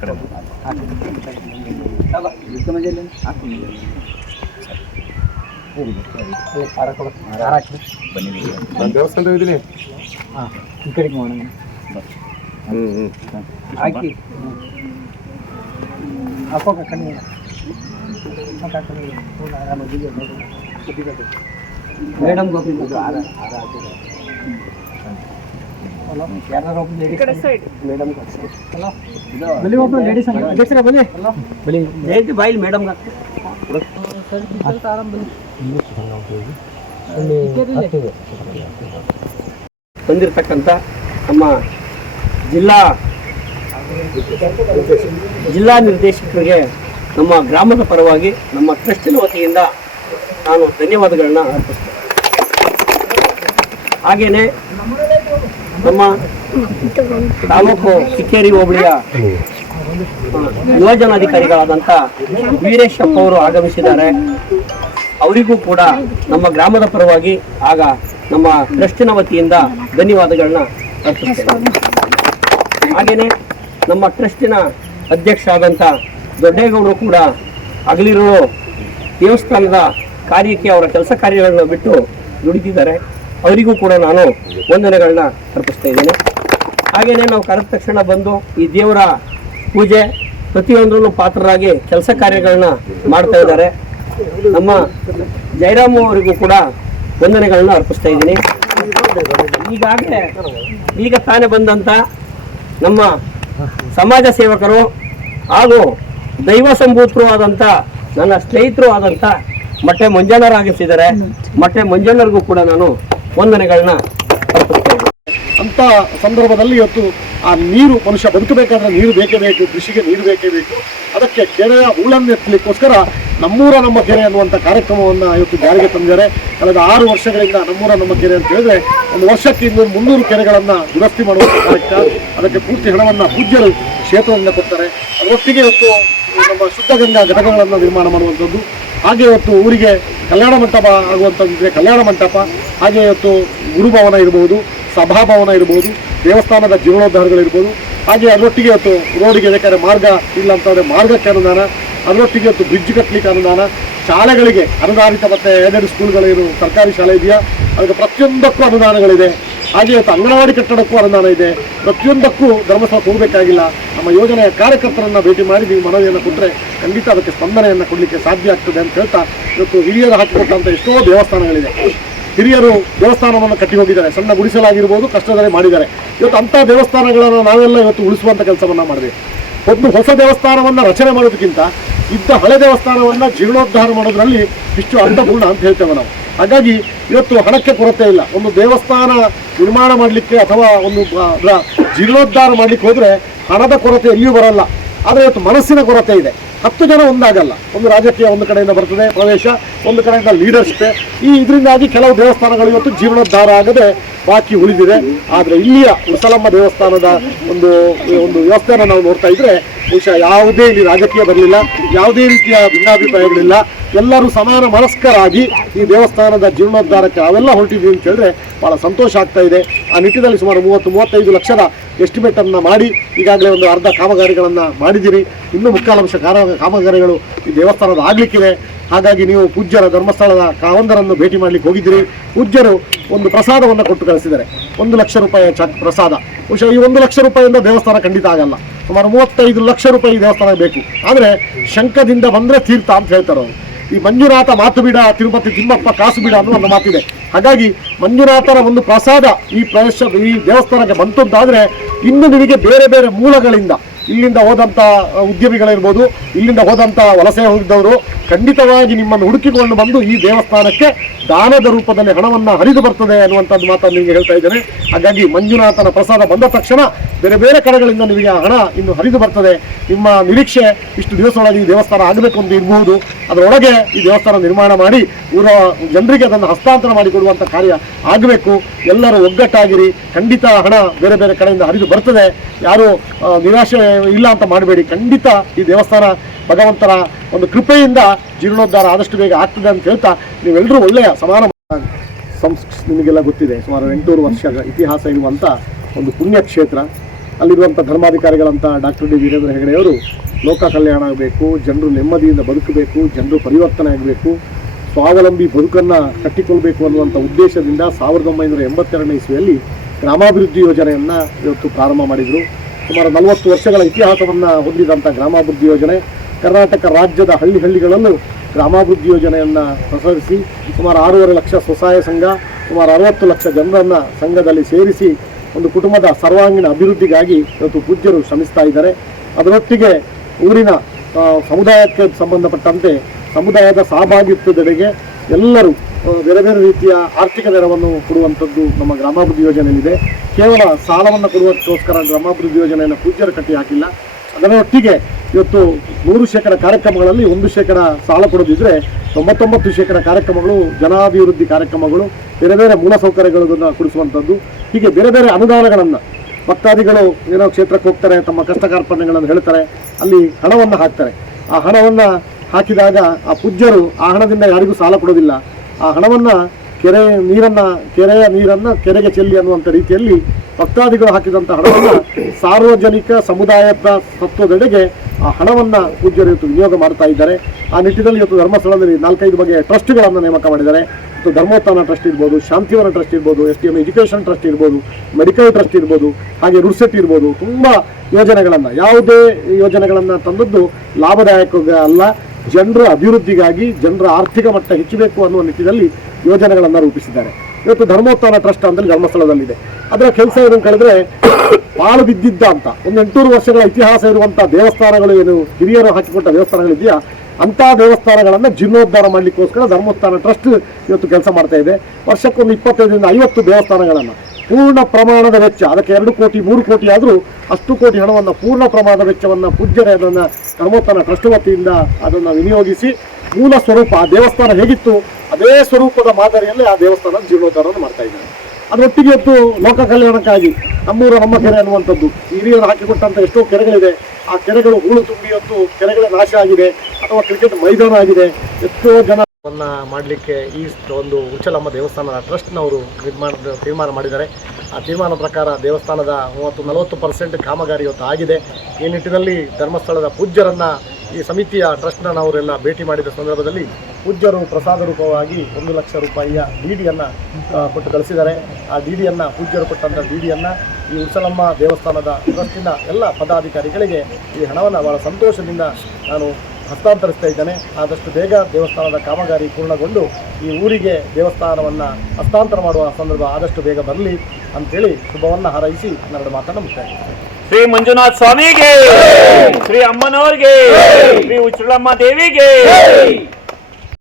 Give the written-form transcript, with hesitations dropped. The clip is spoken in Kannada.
ಕಡೆ ಬನ್ನಿ ನಾನು ದೇವಸ್ಥಾನದ ಇದ್ದೀನಿ. ಈ ಕಡೆಗೆ ಮಾಡೋಣ ಹಾಕಿ ಹಾಕೋಕ ಕಣ್ಣು ಮೇಡಮ್ ಗೋಪಿಂದ ಬಾಯಿಲ್ ಮೇಡಮ್ ಬಂದಿರತಕ್ಕಂಥ ನಮ್ಮ ಜಿಲ್ಲಾ ನಿರ್ದೇಶಕರಿಗೆ ನಮ್ಮ ಗ್ರಾಮದ ಪರವಾಗಿ ನಮ್ಮ ಟ್ರಸ್ಟಿನ ವತಿಯಿಂದ ನಾನು ಧನ್ಯವಾದಗಳನ್ನ ಅರ್ಪಿಸ್ತೇನೆ. ಹಾಗೆಯೇ ನಮ್ಮ ತಾಲೂಕು ಸಿಕ್ಕೇರಿ ಹೋಬಳಿಯ ಯೋಜನಾಧಿಕಾರಿಗಳಾದಂಥ ವೀರೇಶಪ್ಪ ಅವರು ಆಗಮಿಸಿದ್ದಾರೆ. ಅವರಿಗೂ ಕೂಡ ನಮ್ಮ ಗ್ರಾಮದ ಪರವಾಗಿ ಆಗ ನಮ್ಮ ಟ್ರಸ್ಟಿನ ವತಿಯಿಂದ ಧನ್ಯವಾದಗಳನ್ನ ಅರ್ಪಿಸ್ತೇನೆ. ಹಾಗೆಯೇ ನಮ್ಮ ಟ್ರಸ್ಟಿನ ಅಧ್ಯಕ್ಷ ಆದಂಥ ದೊಡ್ಡೇಗೌಡರು ಕೂಡ ಹಗಲಿರೋ ದೇವಸ್ಥಾನದ ಕಾರ್ಯಕ್ಕೆ ಅವರ ಕೆಲಸ ಕಾರ್ಯಗಳನ್ನ ಬಿಟ್ಟು ದುಡಿತಿದ್ದಾರೆ. ಅವರಿಗೂ ಕೂಡ ನಾನು ವಂದನೆಗಳನ್ನ ಅರ್ಪಿಸ್ತಾ ಇದ್ದೇನೆ. ಹಾಗೆಯೇ ನಾವು ಕರೆದ ತಕ್ಷಣ ಬಂದು ಈ ದೇವರ ಪೂಜೆ ಪ್ರತಿಯೊಂದರಲ್ಲೂ ಪಾತ್ರರಾಗಿ ಕೆಲಸ ಕಾರ್ಯಗಳನ್ನ ಮಾಡ್ತಾ ಇದ್ದಾರೆ. ನಮ್ಮ ಜಯರಾಮ್ ಅವರಿಗೂ ಕೂಡ ವಂದನೆಗಳನ್ನ ಅರ್ಪಿಸ್ತಾ ಇದ್ದೀನಿ. ಈಗ ತಾನೇ ಬಂದಂಥ ನಮ್ಮ ಸಮಾಜ ಸೇವಕರು ಹಾಗೂ ದೈವ ಸಂಭೂತರು ಆದಂಥ ನನ್ನ ಸ್ನೇಹಿತರು ಆದಂಥ ಮಟ್ಟೆ ಮಂಜಣ್ಣರಾಗಿಸಿದ್ದಾರೆ. ಮಟ್ಟೆ ಮಂಜಣ್ಣರಿಗೂ ಕೂಡ ನಾನು ವಂದನೆಗಳನ್ನ ಅರ್ಪಿಸ್ತೇನೆ. ಅಂತ ಸಂದರ್ಭದಲ್ಲಿ ಇವತ್ತು ಆ ನೀರು ಮನುಷ್ಯ ಬದುಕಬೇಕಾದ್ರೆ ನೀರು ಬೇಕೇ ಬೇಕು, ಕೃಷಿಗೆ ನೀರು ಬೇಕೇ ಬೇಕು. ಅದಕ್ಕೆ ಕೆರೆಯ ಹೂಳನ್ನು ಎತ್ತಲಿಕ್ಕೋಸ್ಕರ ನಮ್ಮೂರ ನಮ್ಮ ಕೆರೆ ಅನ್ನುವಂಥ ಕಾರ್ಯಕ್ರಮವನ್ನು ಇವತ್ತು ಜಾರಿಗೆ ತಂದಿದ್ದಾರೆ. ಕಳೆದ 6 ವರ್ಷಗಳಿಂದ ನಮ್ಮೂರ ನಮ್ಮ ಕೆರೆ ಅಂತ ಹೇಳಿದ್ರೆ ಒಂದು ವರ್ಷಕ್ಕೆ 300 ಕೆರೆಗಳನ್ನು ದುರಸ್ತಿ ಮಾಡುವಂಥ ಕಾರ್ಯಕ್ರಮ. ಅದಕ್ಕೆ ಪೂರ್ತಿ ಹಣವನ್ನು ಪೂಜ್ಯರು ಕ್ಷೇತ್ರದಿಂದ ಕೊಡ್ತಾರೆ. ಅದರೊಟ್ಟಿಗೆ ಇವತ್ತು ನಮ್ಮ ಶುದ್ಧ ಗಂಗಾ ಘಟಕಗಳನ್ನು ನಿರ್ಮಾಣ ಮಾಡುವಂಥದ್ದು. ಹಾಗೆ ಇವತ್ತು ಊರಿಗೆ ಕಲ್ಯಾಣ ಮಂಟಪ ಆಗುವಂಥದ್ದಿದ್ರೆ ಕಲ್ಯಾಣ ಮಂಟಪ, ಹಾಗೆ ಇವತ್ತು ಗುರುಭವನ ಇರ್ಬೋದು, ಸಭಾಭವನ ಇರ್ಬೋದು, ದೇವಸ್ಥಾನದ ಜೀರ್ಣೋದ್ಧಾರಗಳಿರ್ಬೋದು. ಹಾಗೆ ಅದರೊಟ್ಟಿಗೆ ಇವತ್ತು ರೋಡಿಗೆ ಬೇಕಾದ್ರೆ ಮಾರ್ಗ ಇಲ್ಲ ಅಂತಂದರೆ ಮಾರ್ಗಕ್ಕೆ ಅನುದಾನ, ಅದರೊಟ್ಟಿಗೆ ಇವತ್ತು ಬ್ರಿಡ್ಜ್ ಕಟ್ಟಲಿಕ್ಕೆ ಅನುದಾನ, ಶಾಲೆಗಳಿಗೆ ಅನುದಾನಿತ ಮತ್ತು ಏಡೆಡ್ ಸ್ಕೂಲ್ಗಳಿರೋ ಸರ್ಕಾರಿ ಶಾಲೆ ಇದೆಯಾ ಅದಕ್ಕೆ ಪ್ರತಿಯೊಂದಕ್ಕೂ ಅನುದಾನಗಳಿದೆ. ಹಾಗೆ ಇವತ್ತು ಅಂಗನವಾಡಿ ಕಟ್ಟಡಕ್ಕೂ ಅನುದಾನ ಇದೆ. ಪ್ರತಿಯೊಂದಕ್ಕೂ ಧರ್ಮಸ್ಥಳ ಹೋಗಬೇಕಾಗಿಲ್ಲ. ನಮ್ಮ ಯೋಜನೆಯ ಕಾರ್ಯಕರ್ತರನ್ನು ಭೇಟಿ ಮಾಡಿ ನೀವು ಮನವಿಯನ್ನು ಕೊಟ್ಟರೆ ಖಂಡಿತ ಅದಕ್ಕೆ ಸ್ಪಂದನೆಯನ್ನು ಕೊಡಲಿಕ್ಕೆ ಸಾಧ್ಯ ಆಗ್ತದೆ ಅಂತ ಹೇಳ್ತಾ, ಇವತ್ತು ಹಿರಿಯರು ಹಾಕಿಕೊಟ್ಟಂಥ ಎಷ್ಟೋ ದೇವಸ್ಥಾನಗಳಿದೆ. ಹಿರಿಯರು ದೇವಸ್ಥಾನವನ್ನು ಕಟ್ಟಿ ಹೋಗಿದ್ದಾರೆ, ಸಣ್ಣ ಗುಡಿಸಲಾಗಿರ್ಬೋದು, ಕಷ್ಟದಲ್ಲಿ ಮಾಡಿದ್ದಾರೆ. ಇವತ್ತು ಅಂಥ ದೇವಸ್ಥಾನಗಳನ್ನು ನಾವೆಲ್ಲ ಇವತ್ತು ಉಳಿಸುವಂಥ ಕೆಲಸವನ್ನು ಮಾಡಿದೆ. ಒಂದು ಹೊಸ ದೇವಸ್ಥಾನವನ್ನು ರಚನೆ ಮಾಡೋದಕ್ಕಿಂತ ಇದ್ದ ಹಳೆ ದೇವಸ್ಥಾನವನ್ನು ಜೀರ್ಣೋದ್ಧಾರ ಮಾಡೋದ್ರಲ್ಲಿ ಇಷ್ಟು ಅರ್ಥಪೂರ್ಣ ಅಂತ ಹೇಳ್ತೇವೆ ನಾವು. ಹಾಗಾಗಿ ಇವತ್ತು ಹಣಕ್ಕೆ ಕೊರತೆ ಇಲ್ಲ. ಒಂದು ದೇವಸ್ಥಾನ ನಿರ್ಮಾಣ ಮಾಡಲಿಕ್ಕೆ ಅಥವಾ ಒಂದು ಜೀರ್ಣೋದ್ಧಾರ ಮಾಡಲಿಕ್ಕೆ ಹೋದರೆ ಹಣದ ಕೊರತೆ ಎಲ್ಲಿಯೂ ಬರಲ್ಲ. ಆದರೆ ಇವತ್ತು ಮನಸ್ಸಿನ ಕೊರತೆ ಇದೆ. 10 ಜನ ಒಂದಾಗಲ್ಲ. ಒಂದು ರಾಜಕೀಯ ಒಂದು ಕಡೆಯಿಂದ ಬರ್ತದೆ ಪ್ರವೇಶ, ಒಂದು ಕಡೆಯಿಂದ ಲೀಡರ್ಶಿಪ್. ಇದರಿಂದಾಗಿ ಕೆಲವು ದೇವಸ್ಥಾನಗಳು ಇವತ್ತು ಜೀರ್ಣೋದ್ಧಾರ ಆಗದೆ ಬಾಕಿ ಉಳಿದಿದೆ. ಆದರೆ ಇಲ್ಲಿಯ ಉಸಲಮ್ಮ ದೇವಸ್ಥಾನದ ಒಂದು ವ್ಯವಸ್ಥೆಯನ್ನು ನಾವು ನೋಡ್ತಾ ಇದ್ರೆ ಬಹುಶಃ ಯಾವುದೇ ಇಲ್ಲಿ ರಾಜಕೀಯ ಬರಲಿಲ್ಲ, ಯಾವುದೇ ರೀತಿಯ ಭಿನ್ನಾಭಿಪ್ರಾಯಗಳಿಲ್ಲ. ಎಲ್ಲರೂ ಸಮಾನ ಮನಸ್ಕರಾಗಿ ಈ ದೇವಸ್ಥಾನದ ಜೀರ್ಣೋದ್ಧಾರಕ್ಕೆ ಅವೆಲ್ಲ ಹೊರಟಿದ್ದೀವಿ ಅಂತ ಹೇಳಿದ್ರೆ ಭಾಳ ಸಂತೋಷ ಆಗ್ತಾ ಇದೆ. ಆ ನಿಟ್ಟಿನಲ್ಲಿ ಸುಮಾರು 30-35 ಲಕ್ಷದ ಎಸ್ಟಿಮೇಟನ್ನು ಮಾಡಿ ಈಗಾಗಲೇ ಒಂದು ಅರ್ಧ ಕಾಮಗಾರಿಗಳನ್ನು ಮಾಡಿದ್ದೀರಿ. ಇನ್ನೂ ಮುಕ್ಕಾಲಂಶ ಕಾಮಗಾರಿಗಳು ಈ ದೇವಸ್ಥಾನದ ಆಗಲಿಕ್ಕಿದೆ. ಹಾಗಾಗಿ ನೀವು ಪೂಜ್ಯರ ಧರ್ಮಸ್ಥಳದ ಕಾವಂದರನ್ನು ಭೇಟಿ ಮಾಡಲಿಕ್ಕೆ ಹೋಗಿದ್ದೀರಿ. ಪೂಜ್ಯರು ಒಂದು ಪ್ರಸಾದವನ್ನು ಕೊಟ್ಟು ಕಳಿಸಿದ್ದಾರೆ, 1 ಲಕ್ಷ ರೂಪಾಯಿ ಪ್ರಸಾದ. ಬಹುಶಃ ಈ 1 ಲಕ್ಷ ರೂಪಾಯಿಯಿಂದ ದೇವಸ್ಥಾನ ಖಂಡಿತ ಆಗಲ್ಲ. ಸುಮಾರು 35 ಲಕ್ಷ ರೂಪಾಯಿ ದೇವಸ್ಥಾನ ಬೇಕು. ಆದರೆ ಶಂಖದಿಂದ ಬಂದರೆ ತೀರ್ಥ ಅಂತ ಹೇಳ್ತಾರೆ ಅವರು. ಈ ಮಂಜುನಾಥ ಮಾತು ಬಿಡ, ತಿರುಪತಿ ತಿಮ್ಮಪ್ಪ ಕಾಸು ಬಿಡ ಅನ್ನೋ ಒಂದು ಮಾತಿದೆ. ಹಾಗಾಗಿ ಮಂಜುನಾಥನ ಒಂದು ಪ್ರಸಾದ ಈ ದೇವಸ್ಥಾನಕ್ಕೆ ಬಂತು ಅಂತಾದರೆ ಇನ್ನು ನಿಮಗೆ ಬೇರೆ ಬೇರೆ ಮೂಲಗಳಿಂದ ಇಲ್ಲಿಂದ ಹೋದಂಥ ಉದ್ಯಮಿಗಳಿರ್ಬೋದು, ಇಲ್ಲಿಂದ ಹೋದಂಥ ವಲಸೆ ಹೋಗಿದ್ದವರು ಖಂಡಿತವಾಗಿ ನಿಮ್ಮನ್ನು ಹುಡುಕಿಕೊಂಡು ಬಂದು ಈ ದೇವಸ್ಥಾನಕ್ಕೆ ದಾನದ ರೂಪದಲ್ಲಿ ಹಣವನ್ನು ಹರಿದು ಬರ್ತದೆ ಅನ್ನುವಂಥದ್ದು ಮಾತನ್ನು ನಿಮಗೆ ಹೇಳ್ತಾ ಇದ್ದೇನೆ. ಹಾಗಾಗಿ ಮಂಜುನಾಥನ ಪ್ರಸಾದ ಬಂದ ತಕ್ಷಣ ಬೇರೆ ಬೇರೆ ಕಡೆಗಳಿಂದ ನಿಮಗೆ ಹಣ ಇನ್ನು ಹರಿದು ಬರ್ತದೆ. ನಿಮ್ಮ ನಿರೀಕ್ಷೆ ಇಷ್ಟು ದಿವಸದೊಳಗೆ ಈ ದೇವಸ್ಥಾನ ಆಗಬೇಕು ಅಂತ ಇರಬಹುದು. ಅದರೊಳಗೆ ಈ ದೇವಸ್ಥಾನ ನಿರ್ಮಾಣ ಮಾಡಿ ಊರ ಜನರಿಗೆ ಅದನ್ನು ಹಸ್ತಾಂತರ ಮಾಡಿಕೊಡುವಂಥ ಕಾರ್ಯ ಆಗಬೇಕು. ಎಲ್ಲರೂ ಒಗ್ಗಟ್ಟಾಗಿರಿ. ಖಂಡಿತ ಹಣ ಬೇರೆ ಬೇರೆ ಕಡೆಯಿಂದ ಹರಿದು ಬರ್ತದೆ. ಯಾರು ನಿರಾಶೆ ಇಲ್ಲ ಅಂತ ಮಾಡಬೇಡಿ. ಖಂಡಿತ ಈ ದೇವಸ್ಥಾನ ಭಗವಂತನ ಒಂದು ಕೃಪೆಯಿಂದ ಜೀರ್ಣೋದ್ಧಾರ ಆದಷ್ಟು ಬೇಗ ಆಗ್ತದೆ ಅಂತ ಹೇಳ್ತಾ, ನೀವೆಲ್ಲರೂ ಒಳ್ಳೆಯ ಸಮಾನ ನಿಮಗೆಲ್ಲ ಗೊತ್ತಿದೆ, ಸುಮಾರು 800 ವರ್ಷ ಇತಿಹಾಸ ಇರುವಂಥ ಒಂದು ಪುಣ್ಯಕ್ಷೇತ್ರ. ಅಲ್ಲಿರುವಂಥ ಧರ್ಮಾಧಿಕಾರಿಗಳಂತ ಡಾಕ್ಟರ್ ಡಿ ವೀರೇಂದ್ರ ಹೆಗಡೆಯವರು ಲೋಕ ಕಲ್ಯಾಣ ಆಗಬೇಕು, ಜನರು ನೆಮ್ಮದಿಯಿಂದ ಬದುಕಬೇಕು, ಜನರು ಪರಿವರ್ತನೆ ಆಗಬೇಕು, ಸ್ವಾವಲಂಬಿ ಬದುಕನ್ನು ಕಟ್ಟಿಕೊಳ್ಬೇಕು ಅನ್ನುವಂಥ ಉದ್ದೇಶದಿಂದ 1982ನೇ ಇಸ್ವಿಯಲ್ಲಿ ಗ್ರಾಮಾಭಿವೃದ್ಧಿ ಯೋಜನೆಯನ್ನು ಇವತ್ತು ಪ್ರಾರಂಭ ಮಾಡಿದರು. ಸುಮಾರು 40 ವರ್ಷಗಳ ಇತಿಹಾಸವನ್ನು ಹೊಂದಿದಂಥ ಗ್ರಾಮಾಭಿವೃದ್ಧಿ ಯೋಜನೆ ಕರ್ನಾಟಕ ರಾಜ್ಯದ ಹಳ್ಳಿಗಳಲ್ಲೂ ಗ್ರಾಮಾಭಿವೃದ್ಧಿ ಯೋಜನೆಯನ್ನು ಪ್ರಸರಿಸಿ ಸುಮಾರು 6.5 ಲಕ್ಷ ಸ್ವಸಹಾಯ ಸಂಘ, ಸುಮಾರು 60 ಲಕ್ಷ ಜನರನ್ನು ಸಂಘದಲ್ಲಿ ಸೇರಿಸಿ ಒಂದು ಕುಟುಂಬದ ಸರ್ವಾಂಗೀಣ ಅಭಿವೃದ್ಧಿಗಾಗಿ ಇವತ್ತು ಪೂಜ್ಯರು ಶ್ರಮಿಸ್ತಾ ಇದ್ದಾರೆ. ಅದರೊಟ್ಟಿಗೆ ಊರಿನ ಸಮುದಾಯಕ್ಕೆ ಸಂಬಂಧಪಟ್ಟಂತೆ ಸಮುದಾಯದ ಸಹಭಾಗಿತ್ವದೆಡೆಗೆ ಎಲ್ಲರೂ ಬೇರೆ ಬೇರೆ ರೀತಿಯ ಆರ್ಥಿಕ ನೆರವನ್ನು ಕೊಡುವಂಥದ್ದು ನಮ್ಮ ಗ್ರಾಮಾಭಿವೃದ್ಧಿ ಯೋಜನೆಯಲ್ಲಿದೆ. ಕೇವಲ ಸಾಲವನ್ನು ಕೊಡುವುದಕ್ಕೋಸ್ಕರ ಗ್ರಾಮಾಭಿವೃದ್ಧಿ ಯೋಜನೆಯನ್ನು ಪೂಜ್ಯರು ಕಟ್ಟಿ ಹಾಕಿಲ್ಲ. ಅದರೊಟ್ಟಿಗೆ ಇವತ್ತು 100% ಕಾರ್ಯಕ್ರಮಗಳಲ್ಲಿ 1% ಸಾಲ ಕೊಡೋದಿದ್ರೆ 99% ಕಾರ್ಯಕ್ರಮಗಳು ಜನಾಭಿವೃದ್ಧಿ ಕಾರ್ಯಕ್ರಮಗಳು, ಬೇರೆ ಬೇರೆ ಮೂಲಸೌಕರ್ಯಗಳನ್ನು ಕೊಡಿಸುವಂಥದ್ದು, ಹೀಗೆ ಬೇರೆ ಬೇರೆ ಅನುದಾನಗಳನ್ನು ಭಕ್ತಾದಿಗಳು ಏನೋ ಕ್ಷೇತ್ರಕ್ಕೆ ಹೋಗ್ತಾರೆ, ತಮ್ಮ ಕಷ್ಟ ಕಾರ್ಪಣ್ಯಗಳನ್ನು ಹೇಳ್ತಾರೆ, ಅಲ್ಲಿ ಹಣವನ್ನು ಹಾಕ್ತಾರೆ. ಆ ಹಣವನ್ನು ಹಾಕಿದಾಗ ಆ ಪೂಜ್ಯರು ಆ ಹಣದಿಂದ ಯಾರಿಗೂ ಸಾಲ ಕೊಡೋದಿಲ್ಲ. ಆ ಹಣವನ್ನು ಕೆರೆಯ ನೀರನ್ನು ಕೆರೆಗೆ ಚೆಲ್ಲಿ ಅನ್ನುವಂಥ ರೀತಿಯಲ್ಲಿ ಭಕ್ತಾದಿಗಳು ಹಾಕಿದಂಥ ಹಣವನ್ನು ಸಾರ್ವಜನಿಕ ಸಮುದಾಯದ ತತ್ವದೆಡೆಗೆ ಆ ಹಣವನ್ನು ಪೂಜ್ಯರು ಇವತ್ತು ವಿನಿಯೋಗ ಮಾಡ್ತಾ ಇದ್ದಾರೆ. ಆ ನಿಟ್ಟಿನಲ್ಲಿ ಇವತ್ತು ಧರ್ಮಸ್ಥಳದಲ್ಲಿ 4-5 ಬಗೆಯ ಟ್ರಸ್ಟ್ಗಳನ್ನು ನೇಮಕ ಮಾಡಿದ್ದಾರೆ. ಮತ್ತು ಧರ್ಮೋತ್ಥಾನ ಟ್ರಸ್ಟ್ ಇರ್ಬೋದು, ಶಾಂತಿವನ ಟ್ರಸ್ಟ್ ಇರ್ಬೋದು, STM ಎಜುಕೇಷನ್ ಟ್ರಸ್ಟ್ ಇರ್ಬೋದು, ಮೆಡಿಕಲ್ ಟ್ರಸ್ಟ್ ಇರ್ಬೋದು, ಹಾಗೆ ರುಡ್ಸೆಟ್ ಇರ್ಬೋದು, ತುಂಬ ಯೋಜನೆಗಳನ್ನು, ಯಾವುದೇ ಯೋಜನೆಗಳನ್ನು ತಂದದ್ದು ಲಾಭದಾಯಕ ಅಲ್ಲ, ಜನರ ಅಭಿವೃದ್ಧಿಗಾಗಿ, ಜನರ ಆರ್ಥಿಕ ಮಟ್ಟ ಹೆಚ್ಚಬೇಕು ಅನ್ನುವ ನಿಟ್ಟಿನಲ್ಲಿ ಯೋಜನೆಗಳನ್ನು ರೂಪಿಸಿದ್ದಾರೆ. ಇವತ್ತು ಧರ್ಮೋತ್ಥಾನ ಟ್ರಸ್ಟ್ ಅಂದರೆ ಧರ್ಮಸ್ಥಳದಲ್ಲಿದೆ. ಅದರ ಕೆಲಸ ಏನು ಕೇಳಿದ್ರೆ ಪಾಳು ಬಿದ್ದಿದ್ದ ಅಂತ ಒಂದು 800 ವರ್ಷಗಳ ಇತಿಹಾಸ ಇರುವಂಥ ದೇವಸ್ಥಾನಗಳು, ಏನು ಹಿರಿಯರು ಹಾಕಿಕೊಟ್ಟ ದೇವಸ್ಥಾನಗಳಿದೆಯಾ ಅಂಥ ದೇವಸ್ಥಾನಗಳನ್ನು ಜೀರ್ಣೋದ್ಧಾರ ಮಾಡಲಿಕ್ಕೋಸ್ಕರ ಧರ್ಮೋತ್ಥಾನ ಟ್ರಸ್ಟ್ ಇವತ್ತು ಕೆಲಸ ಮಾಡ್ತಾ ಇದೆ. ವರ್ಷಕ್ಕೊಂದು 25ರಿಂದ 50 ದೇವಸ್ಥಾನಗಳನ್ನು ಪೂರ್ಣ ಪ್ರಮಾಣದ ವೆಚ್ಚ, ಅದಕ್ಕೆ 2 ಕೋಟಿ 3 ಕೋಟಿ ಆದರೂ ಅಷ್ಟು ಕೋಟಿ ಹಣವನ್ನು ಪೂರ್ಣ ಪ್ರಮಾಣದ ವೆಚ್ಚವನ್ನು ಪೂಜ್ಯರೇ ಅದನ್ನು ಧರ್ಮೋತ್ಥಾನ ಟ್ರಸ್ಟ್ ವತಿಯಿಂದ ಅದನ್ನು ವಿನಿಯೋಗಿಸಿ ಮೂಲ ಸ್ವರೂಪ ಆ ದೇವಸ್ಥಾನ ಹೇಗಿತ್ತು ಅದೇ ಸ್ವರೂಪದ ಮಾದರಿಯಲ್ಲಿ ಆ ದೇವಸ್ಥಾನ ಜೀರ್ಣೋದ್ಧಾರವನ್ನು ಮಾಡ್ತಾ ಇದ್ದಾರೆ. ಅದರೊಟ್ಟಿಗೆ ಇವತ್ತು ಲೋಕ ಕಲ್ಯಾಣಕ್ಕಾಗಿ ನಮ್ಮೂರ ನಮ್ಮ ಕೆರೆ ಅನ್ನುವಂಥದ್ದು ಹಿರಿಯರು ಹಾಕಿಕೊಟ್ಟಂಥ ಎಷ್ಟೋ ಕೆರೆಗಳಿದೆ. ಆ ಕೆರೆಗಳು ಹೂಳು ತುಂಬಿ ಇವತ್ತು ಕೆರೆಗಳ ನಾಶ ಆಗಿದೆ, ಅಥವಾ ಕ್ರಿಕೆಟ್ ಮೈದಾನ ಆಗಿದೆ. ಎಷ್ಟೋ ಜನ ಮಾಡಲಿಕ್ಕೆ ಈ ಒಂದು ಉಚ್ಚಲಮ್ಮ ದೇವಸ್ಥಾನದ ಟ್ರಸ್ಟ್ನವರು ತೀರ್ಮಾನ ಮಾಡಿದ್ದಾರೆ. ಆ ತೀರ್ಮಾನ ಪ್ರಕಾರ ದೇವಸ್ಥಾನದ 30-40% ಕಾಮಗಾರಿ ಇವತ್ತು ಆಗಿದೆ. ಈ ನಿಟ್ಟಿನಲ್ಲಿ ಧರ್ಮಸ್ಥಳದ ಪೂಜ್ಯರನ್ನು ಈ ಸಮಿತಿಯ ಟ್ರಸ್ಟ್ನವರೆಲ್ಲ ಭೇಟಿ ಮಾಡಿದ ಸಂದರ್ಭದಲ್ಲಿ ಪೂಜ್ಯರು ಪ್ರಸಾದ ರೂಪವಾಗಿ 1 ಲಕ್ಷ ರೂಪಾಯಿಯ ಡಿಡಿಯನ್ನು ಕೊಟ್ಟು ಕಳಿಸಿದ್ದಾರೆ. ಆ ಡಿಡಿಯನ್ನು ಪೂಜ್ಯರು ಕೊಟ್ಟಂಥ ಡಿಡಿಯನ್ನು ಈ ಉಚ್ಚಲಮ್ಮ ದೇವಸ್ಥಾನದ ಟ್ರಸ್ಟಿನ ಎಲ್ಲ ಪದಾಧಿಕಾರಿಗಳಿಗೆ ಈ ಹಣವನ್ನು ಬಹಳ ಸಂತೋಷದಿಂದ ನಾನು ಹಸ್ತಾಂತರಿಸ್ತಾ ಇದ್ದೇನೆ. ಆದಷ್ಟು ಬೇಗ ದೇವಸ್ಥಾನದ ಕಾಮಗಾರಿ ಪೂರ್ಣಗೊಂಡು ಈ ಊರಿಗೆ ದೇವಸ್ಥಾನವನ್ನು ಹಸ್ತಾಂತರ ಮಾಡುವ ಸಂದರ್ಭ ಆದಷ್ಟು ಬೇಗ ಬರಲಿ ಅಂತೇಳಿ ಶುಭವನ್ನು ಹಾರೈಸಿ 2 ಮಾತನ್ನು ಮುಕ್ತಾಯ. ಶ್ರೀ ಮಂಜುನಾಥ ಸ್ವಾಮಿಗೆ, ಶ್ರೀ ಅಮ್ಮನವ್ರಿಗೆ, ಶ್ರೀ ಉಚ್ಚಲಮ್ಮ ದೇವಿಗೆ.